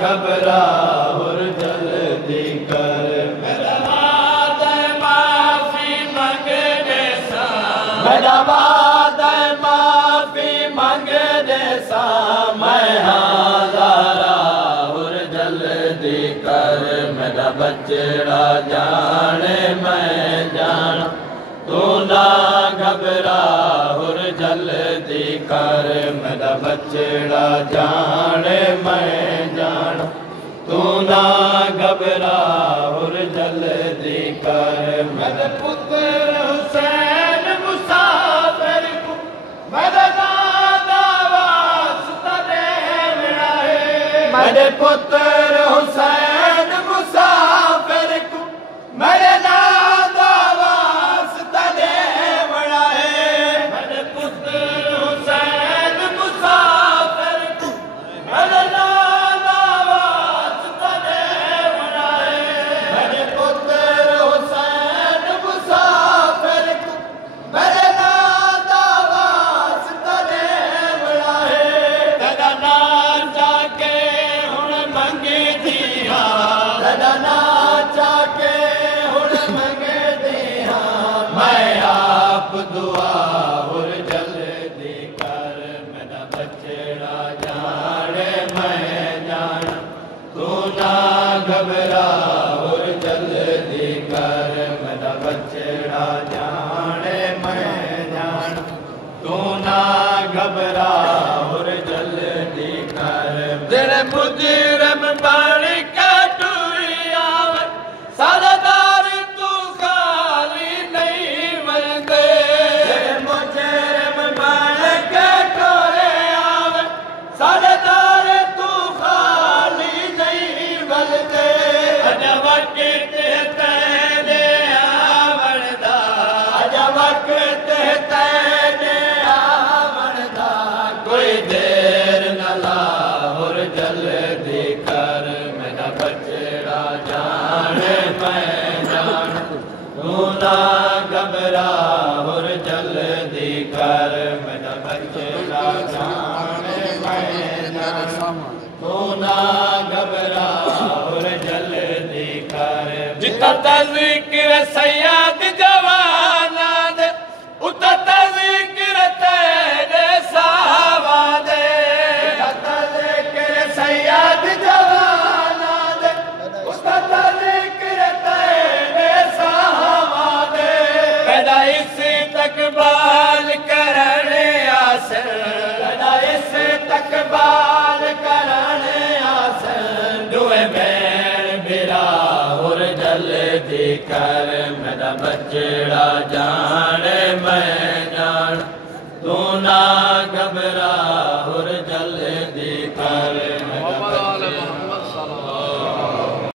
घबरा और जल्दी कर मेरा वादा माफी मंगने सा मेरा वादा माफी मंगने सा मैं हाज़ारा और जल्दी कर मेरा बचड़ा जाने मैं जाना तू ना घबरा और जल्दी कर मेरा बचड़ा जाने मैं जाना तू ना घबरा और जल्दी कर मेरे पुत्र हुसैन मुसाफिर को मेरा दादा वास्ता दे मेरे पुत्र हुसैन मुसाफिर को मेरे दादा वास्ता दे मेरे पुत्र हुसैन मुसाफिर को मेरे दादा वास्ता दे मेरे पुत्र हुसैन मुसाफिर को मेरे दादा वास्ता दे तेरा नाम जाके हुण मंगी दिया तेरा नाम जाके हुण मंगे दिया मैं आप दुआ और जल्दी कर मेरा बचड़ा जाने मैं जाना तू ना घबरा और जल्दी कर मेरा बचड़ा जाने मैं जाना तू ना घबरा और जल्दी कर तेरे मुजरिम बन के टूरी आवे सादादार तू खाली नहीं बनते तेरे मुजरिम बन के टूरी आवे सादादार तू खाली नहीं बनते अजा वक्त तेरे आवड़दा अजा वक्त तेरे आवड़दा कोई देर न ला और जल्दी कर मेरा बचड़ा जाने मैं जाना तू ना घबरा और जल्दी कर मेरा बचड़ा जाने मैं जाना तू ना घबरा और जल्दी कर जितना तज़किर सैयद जवाना दे उतना तज़किर तेरे सावा दे तज़किर सैयद जवाना दे उतना तज़किर तेरे सावा दे पैदा इसी तकबाल करने आसन पैदा इसी तकबाल करने आसन दुए बैन बिरा और जल्दी कर मेरा बचड़ा जाने मैं जान तू ना घबरा